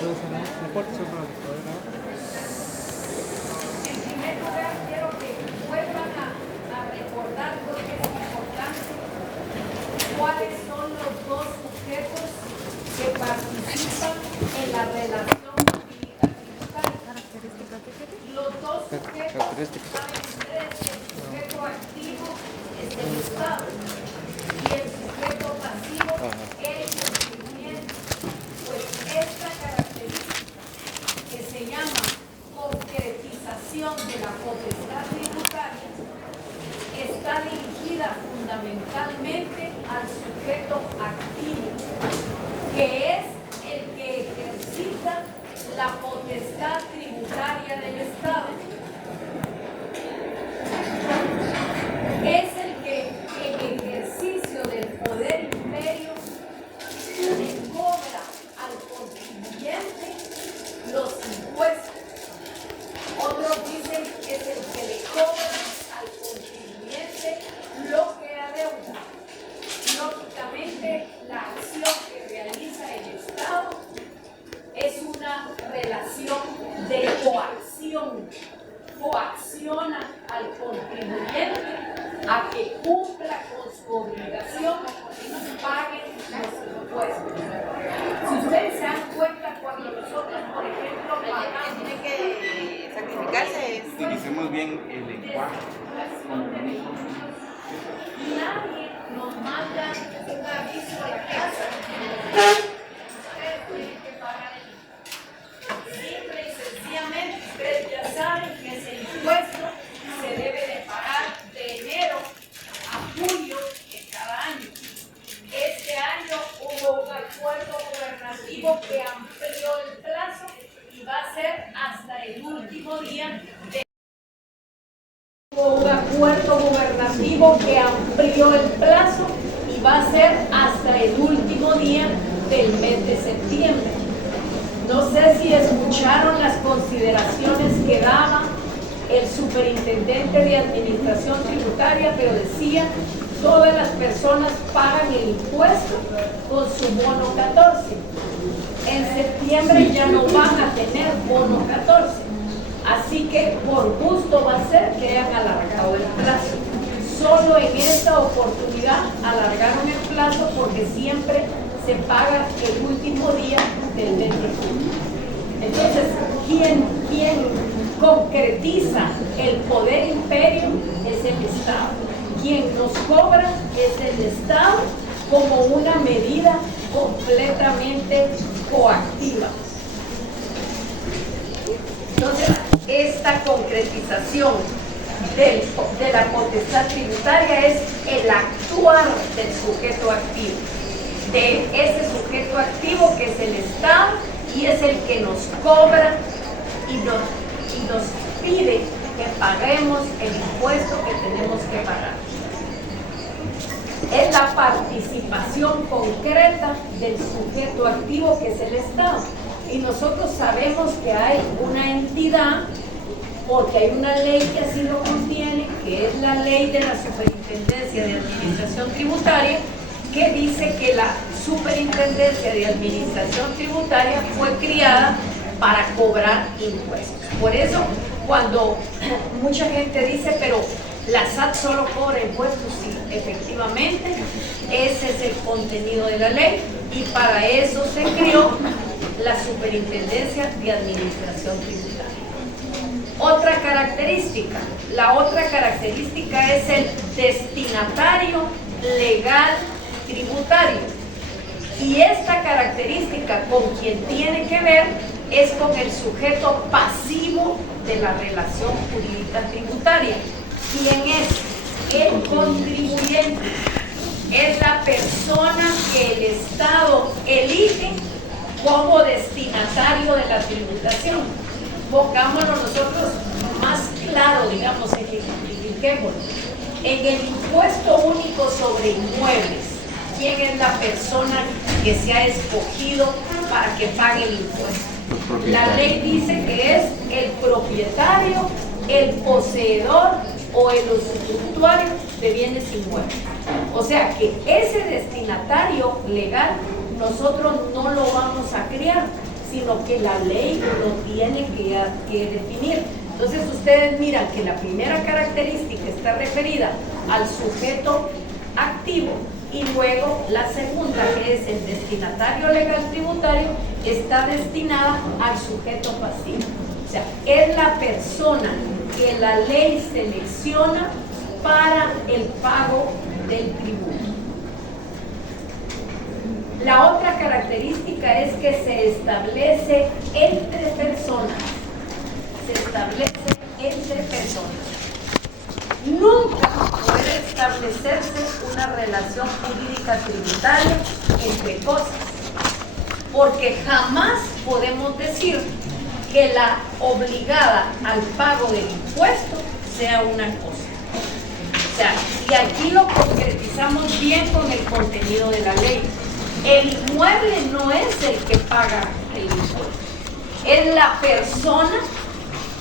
En primer lugar, quiero que vuelvan a recordar, porque es importante, cuáles son los dos sujetos que participan en la relación jurídica-tributaria. Los dos sujetos, saben ustedes que el sujeto activo es el Estado y el sujeto pasivo el contribuyente. Pues esta característica que se llama concretización de la potestad tributaria está dirigida fundamentalmente al sujeto activo, que es el que ejercita la potestad tributaria del Estado. Es el que en ejercicio del poder imperio le cobra al contribuyente los impuestos. Otros dicen que es el que le cobra al contribuyente lo que adeuda. Lógicamente, la acción que realiza el Estado es una relación de coacción. Coacciona al contribuyente a que cumpla con su obligación y pague los impuestos. Si ustedes se dan cuenta, cuando nosotros, por ejemplo, pagamos, Tiene que sacrificarse. Utilicemos bien el lenguaje. nadie nos manda un aviso a la casa. Ustedes tienen que pagar el impuesto. Simple y sencillamente, ustedes ya saben que ese impuesto se debe de pagar de enero a julio de cada año. Este año hubo un acuerdo gubernativo que amplió el plazo y va a ser hasta el último día de un acuerdo gubernativo que amplió el plazo y va a ser hasta el último día del mes de septiembre. No sé si escucharon las consideraciones que daba el superintendente de administración tributaria, pero decía: todas las personas pagan el impuesto con su bono 14. En septiembre ya no van a tener bono 14. Así que por gusto va a ser que hayan alargado el plazo. Solo en esta oportunidad alargaron el plazo porque siempre se paga el último día del mes de julio. Entonces, ¿quién concretiza el poder imperio? Es el Estado. Quien nos cobra es el Estado como una medida completamente coactiva. Entonces, esta concretización de la potestad tributaria es el actuar del sujeto activo, de ese sujeto activo que es el Estado y es el que nos cobra y nos pide que paguemos el impuesto que tenemos que pagar. Es la participación concreta del sujeto activo que es el Estado. Y nosotros sabemos que hay una entidad, porque hay una ley que así lo contiene, que es la ley de la Superintendencia de Administración Tributaria, que dice que la Superintendencia de Administración Tributaria fue creada para cobrar impuestos. Por eso, cuando mucha gente dice, pero la SAT solo cobra impuestos, sí, efectivamente, ese es el contenido de la ley, y para eso se creó la Superintendencia de Administración Tributaria. Otra característica, la otra característica es el destinatario legal tributario. Y esta característica con quien tiene que ver es con el sujeto pasivo de la relación jurídica tributaria. ¿Quién es? El contribuyente. Es la persona que el Estado elige como destinatario de la tributación. Pongámoslo nosotros más claro, digamos, ejemplifiquémoslo. En el impuesto único sobre inmuebles, ¿quién es la persona que se ha escogido para que pague el impuesto? La ley dice que es el propietario, el poseedor o el usufructuario de bienes inmuebles. O sea que ese destinatario legal nosotros no lo vamos a crear, sino que la ley lo tiene que definir. Entonces ustedes miran que la primera característica está referida al sujeto activo y luego la segunda, que es el destinatario legal tributario, está destinada al sujeto pasivo. O sea, es la persona que la ley selecciona para el pago del tributo. La otra característica es que se establece entre personas. Se establece entre personas. Nunca puede establecerse una relación jurídica tributaria entre cosas, porque jamás podemos decir que la obligada al pago del impuesto sea una cosa. O sea, y aquí lo concretizamos bien con el contenido de la ley. El inmueble no es el que paga el impuesto, es la persona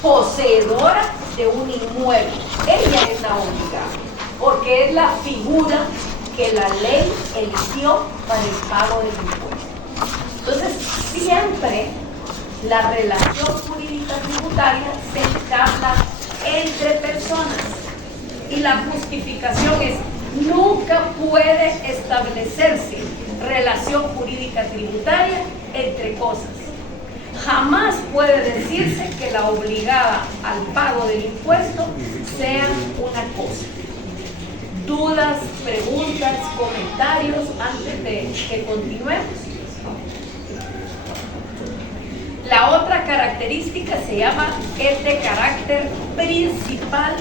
poseedora de un inmueble. Ella es la obligada, porque es la figura que la ley eligió para el pago del impuesto. Entonces, siempre la relación jurídica tributaria se entabla entre personas y la justificación es: nunca puede establecerse relación jurídica tributaria entre cosas. Jamás puede decirse que la obligada al pago del impuesto sea una cosa. ¿Dudas, preguntas, comentarios antes de que continuemos? La otra característica se llama es de carácter principal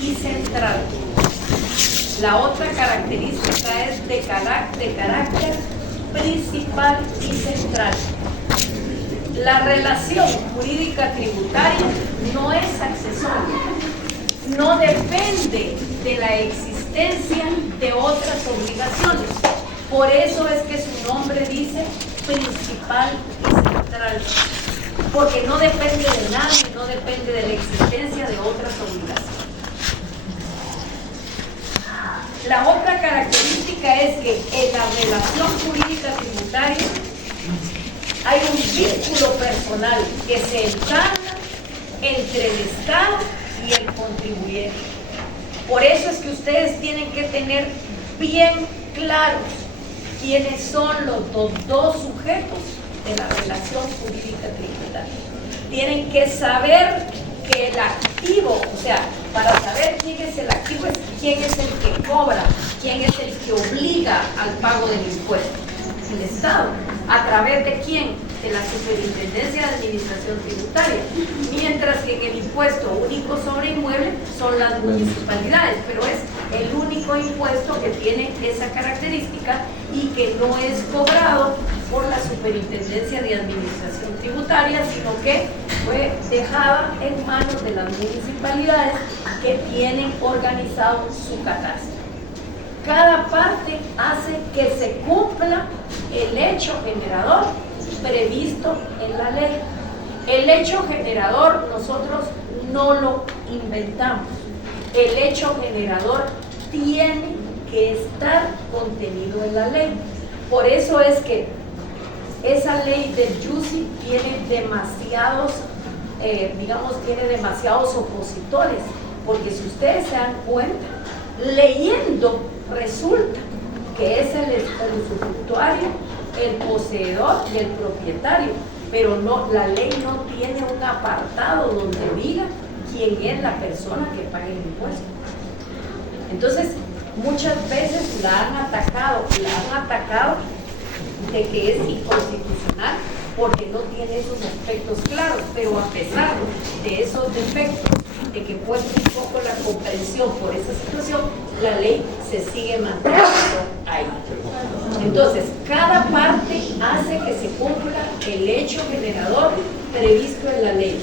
y central. La otra característica es de carácter principal y central. La relación jurídica tributaria no es accesoria, no depende de la existencia de otras obligaciones. Por eso es que su nombre dice principal y central, porque no depende de nadie, no depende de la existencia de otras obligaciones. La otra característica es que en la relación jurídica tributaria hay un vínculo personal que se entabla entre el Estado y el contribuyente. Por eso es que ustedes tienen que tener bien claros quiénes son los dos sujetos de la relación jurídica tributaria. Tienen que saber que el activo, o sea, para saber quién es el activo, es quién es el que cobra, quién es el que obliga al pago del impuesto. El Estado. ¿A través de quién? De la Superintendencia de Administración Tributaria. Mientras que en el impuesto único sobre inmueble son las municipalidades, pero es el único impuesto que tiene esa característica y que no es cobrado por la Superintendencia de Administración Tributaria, sino que fue dejada en manos de las municipalidades que tienen organizado su catastro. Cada parte hace que se cumpla el hecho generador previsto en la ley. El hecho generador nosotros no lo inventamos. El hecho generador tiene que estar contenido en la ley. Por eso es que esa ley del JUSI tiene demasiados, tiene demasiados opositores, porque si ustedes se dan cuenta, leyendo resulta que es el usufructuario, el poseedor y el propietario, pero no, la ley no tiene un apartado donde diga quién es la persona que paga el impuesto. Entonces, muchas veces la han atacado de que es inconstitucional porque no tiene esos aspectos claros, pero a pesar de esos defectos, de que cuesta un poco la comprensión por esa situación, la ley se sigue manteniendo ahí. Entonces, cada parte hace que se cumpla el hecho generador previsto en la ley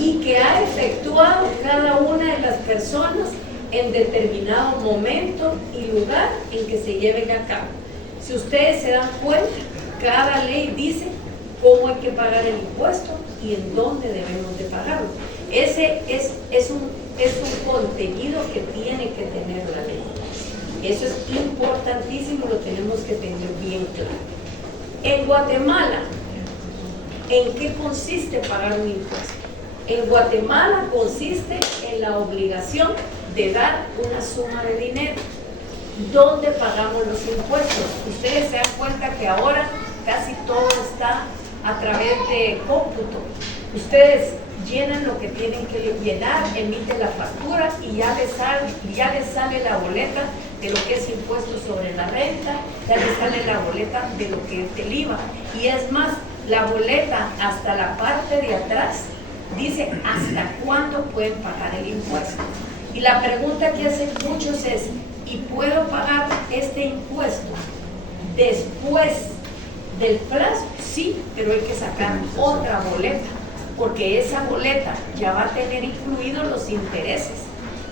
y que ha efectuado cada una de las personas en determinado momento y lugar en que se lleven a cabo. Si ustedes se dan cuenta, cada ley dice cómo hay que pagar el impuesto y en dónde debemos de pagarlo. Ese es un contenido que tiene que tener la ley. Eso es importantísimo, lo tenemos que tener bien claro. En Guatemala, ¿En qué consiste pagar un impuesto? En Guatemala consiste en la obligación de dar una suma de dinero. ¿Dónde pagamos los impuestos? Ustedes se dan cuenta que ahora casi todo está a través de cómputo. Ustedes llenan lo que tienen que llenar, emiten la factura y ya les sale la boleta de lo que es impuesto sobre la renta, ya les sale la boleta de lo que es el IVA. Y es más, la boleta hasta la parte de atrás dice hasta cuándo pueden pagar el impuesto. Y la pregunta que hacen muchos es, ¿y puedo pagar este impuesto después del plazo? Sí, pero hay que sacar otra boleta, porque esa boleta ya va a tener incluidos los intereses.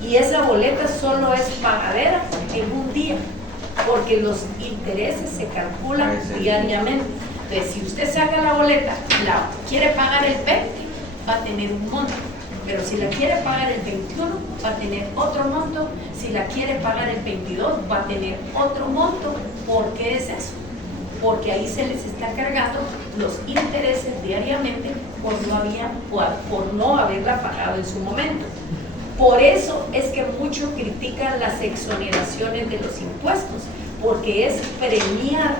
Y esa boleta solo es pagadera en un día, porque los intereses se calculan diariamente. Entonces, si usted saca la boleta, la quiere pagar el 20, va a tener un monto. Pero si la quiere pagar el 21, va a tener otro monto. Si la quiere pagar el 22, va a tener otro monto. ¿Por qué es eso? Porque ahí se les está cargando los intereses diariamente por no haberla pagado en su momento. Por eso es que muchos critican las exoneraciones de los impuestos, porque es premiar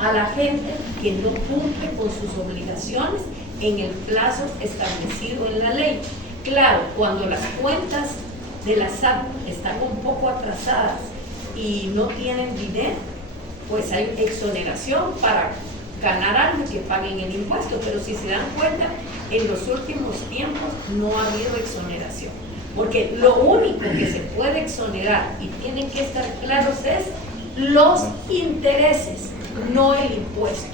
a la gente que no cumple con sus obligaciones en el plazo establecido en la ley. Claro, cuando las cuentas de la SAT están un poco atrasadas y no tienen dinero, pues hay exoneración para ganar algo que paguen el impuesto. Pero si se dan cuenta, en los últimos tiempos no ha habido exoneración, porque lo único que se puede exonerar, y tienen que estar claros, es los intereses, no el impuesto.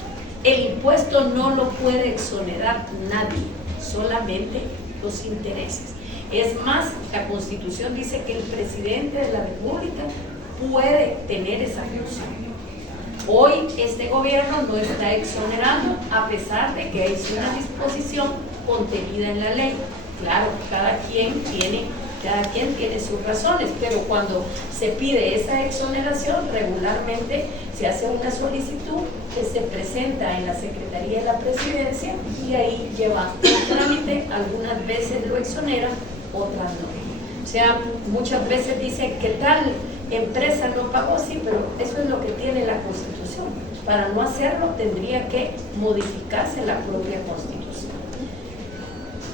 El impuesto no lo puede exonerar nadie, solamente los intereses. Es más, la Constitución dice que el presidente de la República puede tener esa función. Hoy este gobierno no está exonerando, a pesar de que es una disposición contenida en la ley. Claro, cada quien tiene sus razones, pero cuando se pide esa exoneración, regularmente se hace una solicitud que se presenta en la Secretaría de la Presidencia y ahí lleva un trámite. Algunas veces lo exoneran, otras no. O sea, muchas veces dice que tal empresa no pagó, sí, pero eso es lo que tiene la Constitución. Para no hacerlo tendría que modificarse la propia Constitución.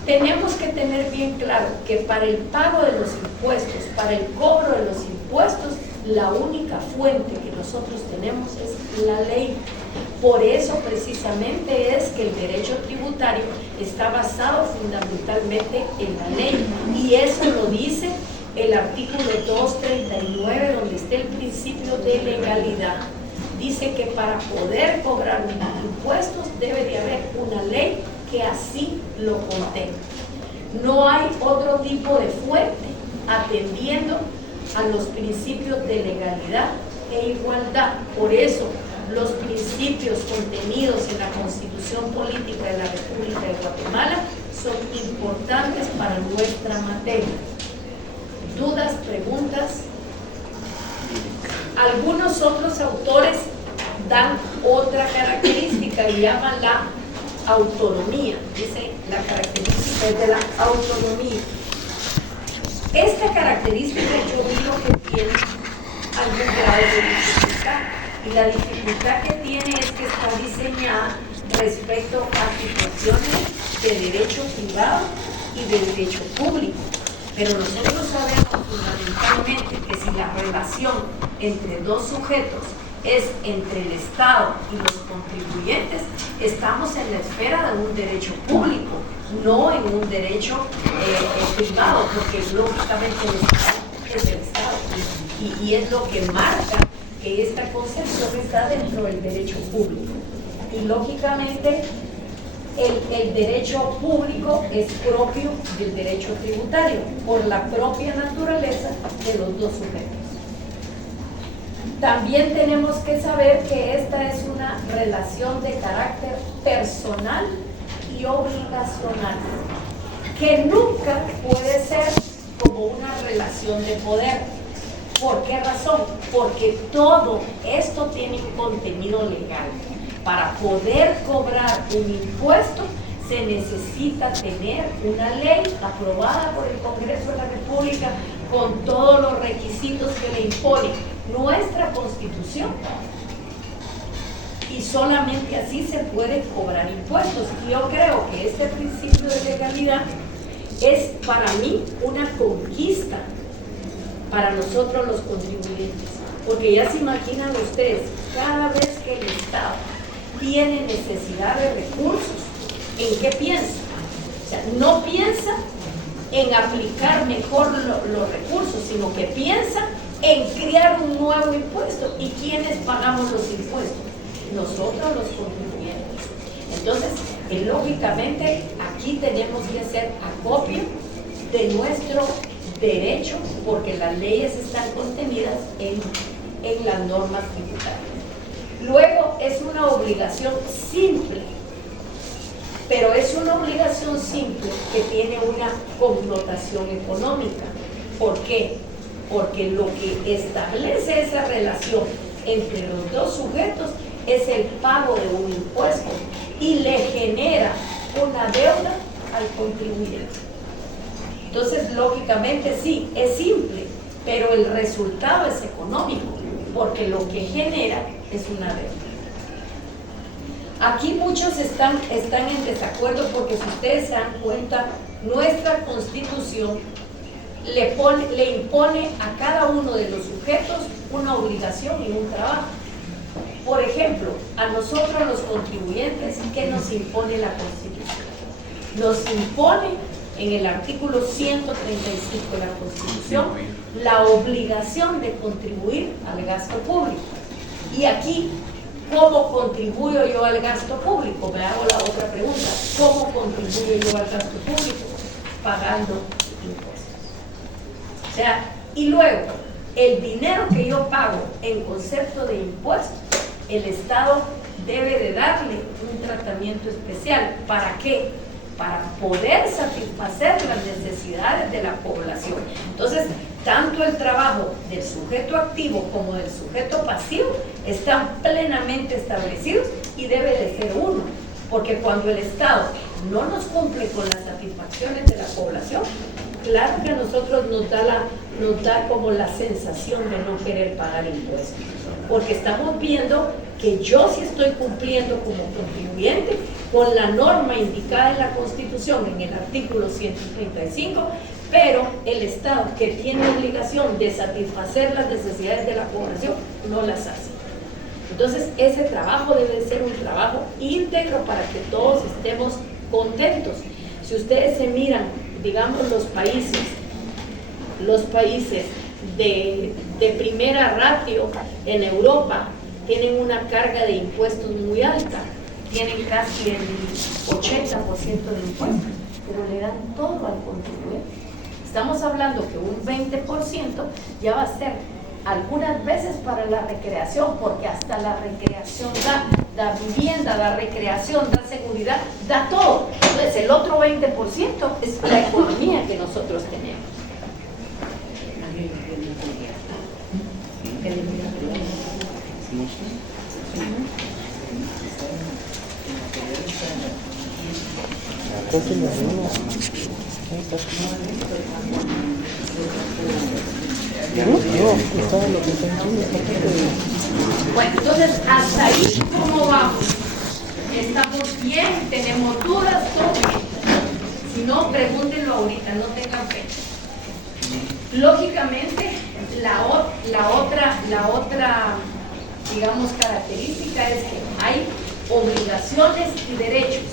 Tenemos que tener bien claro que para el pago de los impuestos, para el cobro de los impuestos, la única fuente que nosotros tenemos es la ley. Por eso precisamente es que el derecho tributario está basado fundamentalmente en la ley, y eso lo dice el artículo 239, donde está el principio de legalidad. Dice que para poder cobrar impuestos debe de haber una ley que así lo contenga. No hay otro tipo de fuente atendiendo a los principios de legalidad e igualdad. Por eso los principios contenidos en la Constitución Política de la República de Guatemala son importantes para nuestra materia. ¿Dudas, preguntas? Algunos otros autores dan otra característica y llaman la autonomía. Dice, la característica es de la autonomía. Esta característica yo digo que tiene algún grado de dificultad, y la dificultad que tiene es que está diseñada respecto a situaciones de derecho privado y de derecho público. Pero nosotros sabemos fundamentalmente que si la relación entre dos sujetos es entre el Estado y los contribuyentes, estamos en la esfera de un derecho público, no en un derecho privado, porque lógicamente el Estado es el Estado, y es lo que marca que esta concepción está dentro del derecho público. Y lógicamente el derecho público es propio del derecho tributario por la propia naturaleza de los dos sujetos. También tenemos que saber que esta es una relación de carácter personal y obligacional, que nunca puede ser como una relación de poder. ¿Por qué razón? Porque todo esto tiene un contenido legal. para poder cobrar un impuesto se necesita tener una ley aprobada por el Congreso de la República con todos los requisitos que le impone nuestra Constitución. Y solamente así se puede cobrar impuestos. Y yo creo que este principio de legalidad es para mí una conquista para nosotros los contribuyentes. Porque ya se imaginan ustedes, cada vez que el Estado tiene necesidad de recursos, ¿en qué piensa? O sea, no piensa en aplicar mejor los recursos, sino que piensa en crear un nuevo impuesto. ¿Y quiénes pagamos los impuestos? Nosotros los contribuyentes. Entonces, lógicamente, aquí tenemos que hacer acopio de nuestro derecho, porque las leyes están contenidas en las normas tributarias. Luego, es una obligación simple, pero es una obligación simple que tiene una connotación económica. ¿Por qué? Porque lo que establece esa relación entre los dos sujetos es el pago de un impuesto y le genera una deuda al contribuyente. Entonces, lógicamente sí, es simple, pero el resultado es económico, porque lo que genera es una deuda. Aquí muchos están en desacuerdo porque, si ustedes se dan cuenta, nuestra Constitución le impone a cada uno de los sujetos una obligación y un trabajo. Por ejemplo, a nosotros los contribuyentes, ¿qué nos impone la Constitución? Nos impone en el artículo 135 de la Constitución la obligación de contribuir al gasto público. Y aquí, ¿cómo contribuyo yo al gasto público? Me hago la otra pregunta. ¿Cómo contribuyo yo al gasto público? Pagando impuestos. O sea, y luego, el dinero que yo pago en concepto de impuestos, el Estado debe de darle un tratamiento especial. ¿Para qué? Para poder satisfacer las necesidades de la población. Entonces, tanto el trabajo del sujeto activo como del sujeto pasivo están plenamente establecidos y debe de ser uno, porque cuando el Estado no nos cumple con las satisfacciones de la población, claro que a nosotros nos da como la sensación de no querer pagar impuestos, porque estamos viendo que yo sí estoy cumpliendo como contribuyente con la norma indicada en la Constitución, en el artículo 135, pero el Estado, que tiene obligación de satisfacer las necesidades de la población, no las hace. Entonces, ese trabajo debe ser un trabajo íntegro para que todos estemos contentos. Si ustedes se miran, digamos, los países de primera ratio en Europa tienen una carga de impuestos muy alta, tienen casi el 80% de impuestos, pero le dan todo al contribuyente. Estamos hablando que un 20% ya va a ser algunas veces para la recreación, porque hasta la recreación da vivienda, da recreación, da seguridad, da todo. Entonces el otro 20% es la economía que nosotros tenemos. Bueno, entonces hasta ahí, ¿cómo vamos? ¿Estamos bien? ¿Tenemos dudas? ¿Todo bien? Si no, pregúntenlo ahorita, no tengan fe. Lógicamente, la otra, digamos, característica es que hay obligaciones y derechos,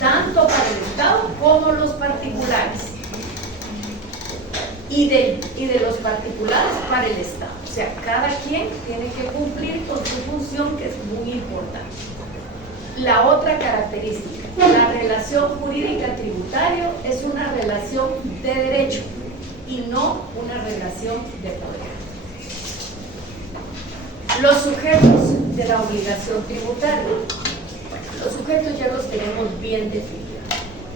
tanto para el Estado como los particulares. Y de los particulares para el Estado. O sea, cada quien tiene que cumplir con su función, que es muy importante. La otra característica, la relación jurídica tributaria es una relación de derecho y no una relación de poder. Los sujetos de la obligación tributaria, los sujetos ya los tenemos bien definidos.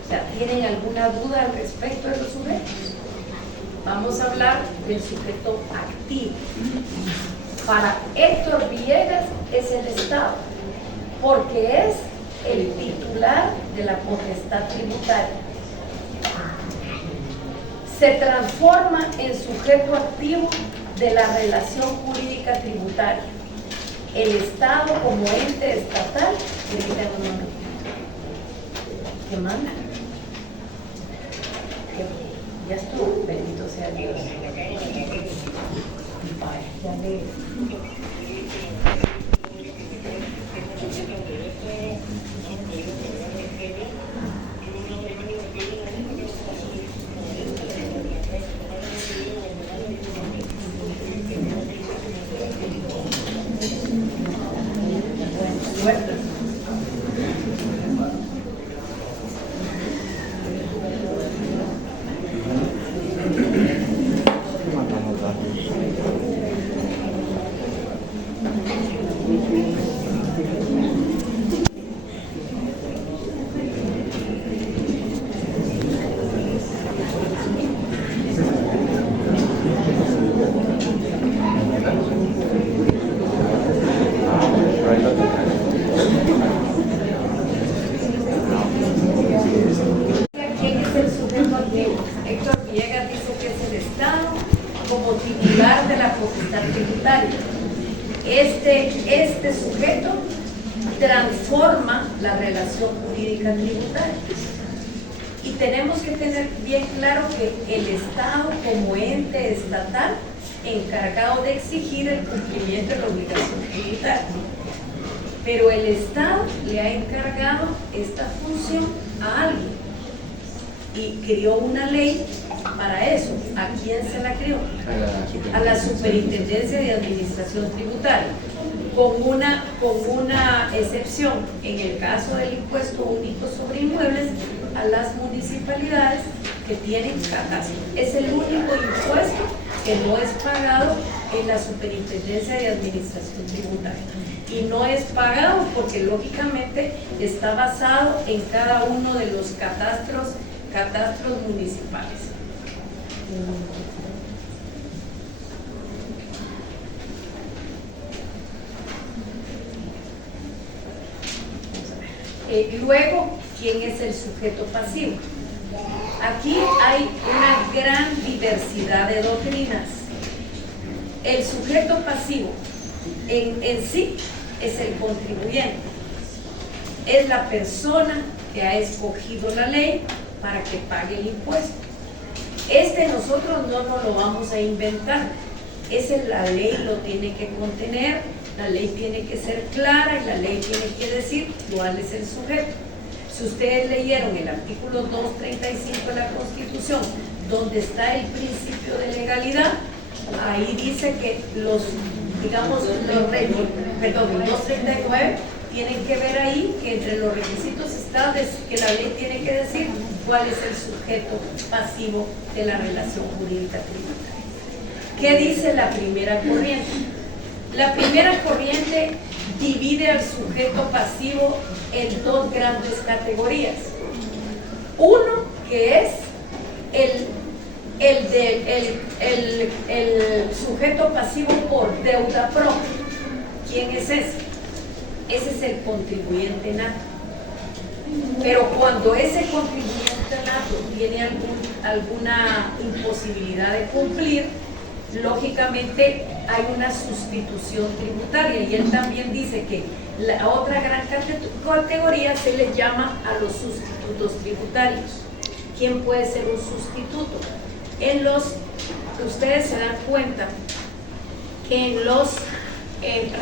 O sea, ¿tienen alguna duda al respecto de los sujetos? Vamos a hablar del sujeto activo. Para Héctor Villegas es el Estado. porque es el titular de la potestad tributaria. Se transforma en sujeto activo de la relación jurídica tributaria. El Estado como ente estatal, ¿qué manda? Ya estuvo, bendito sea Dios. Ya le... ¿Quién es el sujeto activo? Héctor Villegas dice que es el Estado como titular de la potestad tributaria. Este sujeto transforma la relación jurídica tributaria. Y tenemos que tener bien claro que el Estado como ente estatal encargado de exigir el cumplimiento de la obligación tributaria. Pero el Estado le ha encargado esta función a alguien y creó una ley para eso. ¿A quién se la creó? A la Superintendencia de Administración Tributaria, con una excepción en el caso del impuesto único sobre inmuebles a las municipalidades que tienen catastro. Es el único impuesto que no es pagado en la Superintendencia de Administración Tributaria. Y no es pagado porque lógicamente está basado en cada uno de los catastros municipales. Luego, ¿quién es el sujeto pasivo? Aquí hay una gran diversidad de doctrinas. El sujeto pasivo en sí es el contribuyente. Es la persona que ha escogido la ley para que pague el impuesto. Nosotros no nos lo vamos a inventar. La ley lo tiene que contener, la ley tiene que ser clara y la ley tiene que decir cuál es el sujeto. Si ustedes leyeron el artículo 235 de la Constitución, donde está el principio de legalidad, ahí dice que el 239 tienen que ver ahí que entre los requisitos está que la ley tiene que decir cuál es el sujeto pasivo de la relación jurídica tributaria. ¿Qué dice la primera corriente? La primera corriente divide al sujeto pasivo en dos grandes categorías. Uno que es el sujeto pasivo por deuda propia. ¿Quién es ese? Ese es el contribuyente nato. Pero cuando ese contribuyente nato tiene alguna imposibilidad de cumplir, lógicamente hay una sustitución tributaria, y él también dice que la otra gran categoría se le llama a los sustitutos tributarios. ¿Quién puede ser un sustituto? Ustedes se dan cuenta que en los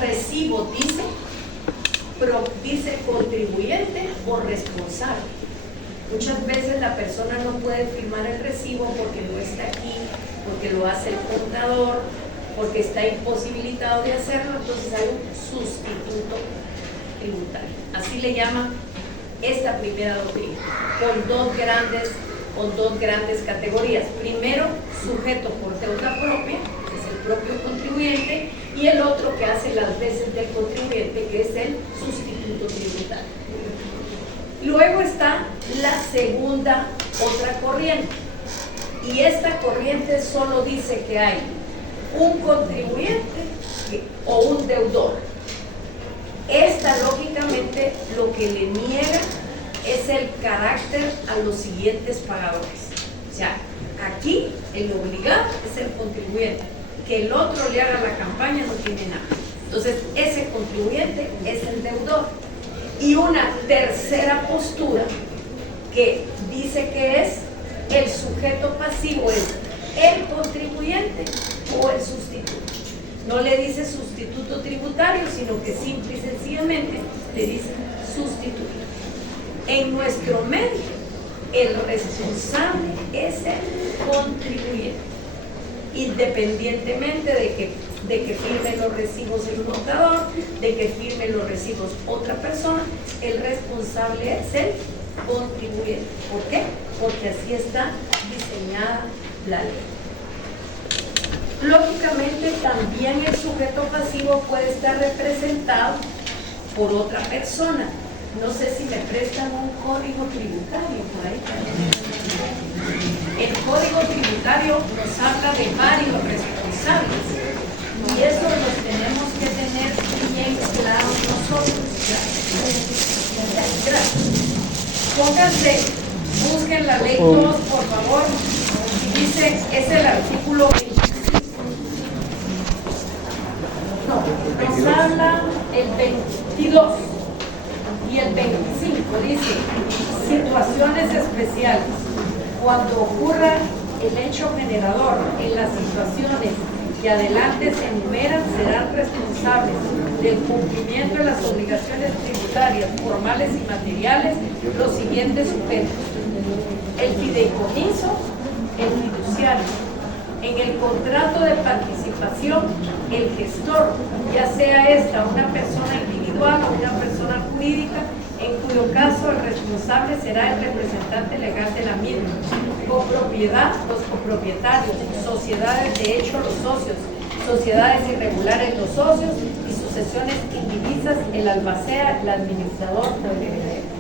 recibos dice contribuyente o responsable. Muchas veces la persona no puede firmar el recibo porque no está aquí, porque lo hace el contador, porque está imposibilitado de hacerlo, entonces hay un sustituto tributario. Así le llaman esta primera doctrina, con dos grandes categorías. Primero, sujeto por deuda propia, que es el propio contribuyente, y el otro que hace las veces del contribuyente, que es el sustituto tributario. Luego está la segunda, otra corriente, y esta corriente solo dice que hay un contribuyente o un deudor. Esta, lógicamente, lo que le niega es el carácter a los siguientes pagadores. O sea, aquí el obligado es el contribuyente. Que el otro le haga la campaña no tiene nada. Entonces, ese contribuyente es el deudor. Y una tercera postura que dice que es el sujeto pasivo, es el contribuyente o el sustituto. No le dice sustituto tributario, sino que simple y sencillamente le dice sustituto. En nuestro medio, el responsable es el contribuyente, independientemente de que firme los recibos el notador, de que firme los recibos otra persona, el responsable es el contribuyente. ¿Por qué? Porque así está diseñada la ley. Lógicamente, también el sujeto pasivo puede estar representado por otra persona. No sé si me prestan un código tributario por ahí. El código tributario nos habla de varios responsables y eso los tenemos que tener bien claros nosotros. Gracias. Pónganse, busquen la ley 2, por favor. Dice, es el artículo 25. No, nos habla el 22 y el 25. Dice, situaciones especiales. Cuando ocurra el hecho generador en las situaciones que adelante se enumeran, serán responsables del cumplimiento de las obligaciones tributarias formales y materiales los siguientes sujetos: el fideicomiso, el fiduciario. En el contrato de participación, el gestor, ya sea esta una persona individual o una persona jurídica, en cuyo caso el responsable será el representante legal de la misma. Copropiedad, los copropietarios; sociedades de hecho, los socios; sociedades irregulares, los socios; y sucesiones indivisas, el albacea, el administrador o el heredero.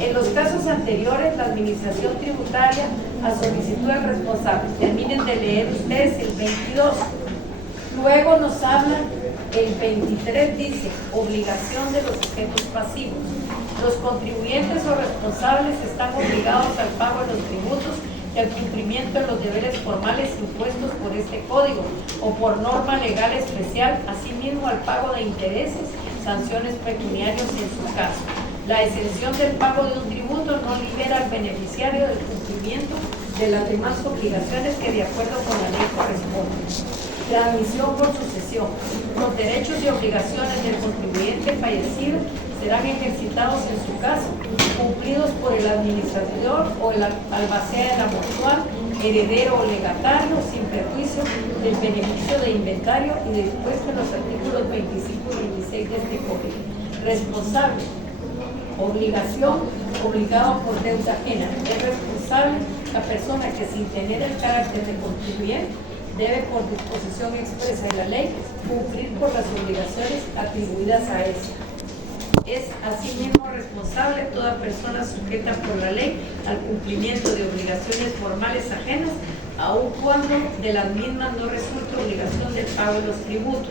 En los casos anteriores, la administración tributaria, a solicitud del responsable. Terminen de leer ustedes el 22. Luego nos habla el 23, dice, obligación de los sujetos pasivos. Los contribuyentes o responsables están obligados al pago de los tributos y al cumplimiento de los deberes formales impuestos por este código o por norma legal especial, asimismo al pago de intereses, sanciones pecuniarias en su caso. La exención del pago de un tributo no libera al beneficiario del cumplimiento de las demás obligaciones que de acuerdo con la ley corresponden. Transmisión por sucesión. Los derechos y obligaciones del contribuyente fallecido serán ejercitados en su caso, cumplidos por el administrador o el albacea de la mutual, heredero o legatario, sin perjuicio del beneficio de inventario y dispuesto en los artículos 25 y 26 de este código. Responsable. Obligación, obligado por deuda ajena. Es responsable la persona que, sin tener el carácter de contribuyente, debe por disposición expresa de la ley cumplir por las obligaciones atribuidas a esa. Es asimismo responsable toda persona sujeta por la ley al cumplimiento de obligaciones formales ajenas, aun cuando de las mismas no resulta obligación del pago de los tributos.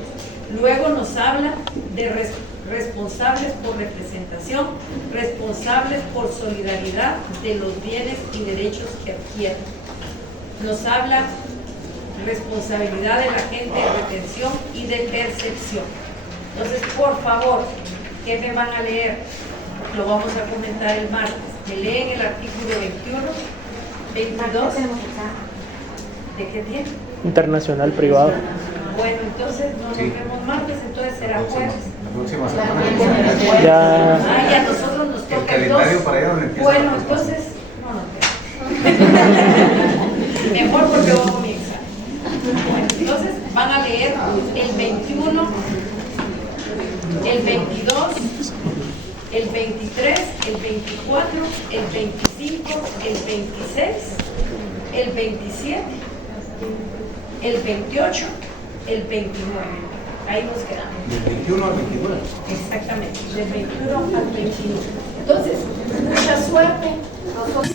Luego nos habla de responsables por representación, responsables por solidaridad de los bienes y derechos que adquieren. Nos habla responsabilidad del agente de retención y de percepción. Entonces, por favor, ¿qué me van a leer? Lo vamos a comentar el martes. Me leen el artículo 21, 22. ¿De qué tiene? Internacional privado. Bueno, entonces no nos vemos martes, entonces será jueves. La próxima semana. Ya. Ya nosotros nos toca El calendario para allá donde empieza. Bueno, entonces, mejor porque hago mi examen. Bueno, entonces van a leer el 21, el 22, el 23, el 24, el 25, el 26, el 27, el 28, el 29. Ahí nos quedamos. Del 21 al 29. Exactamente, del 21 al 29. Entonces, mucha suerte. Nosotros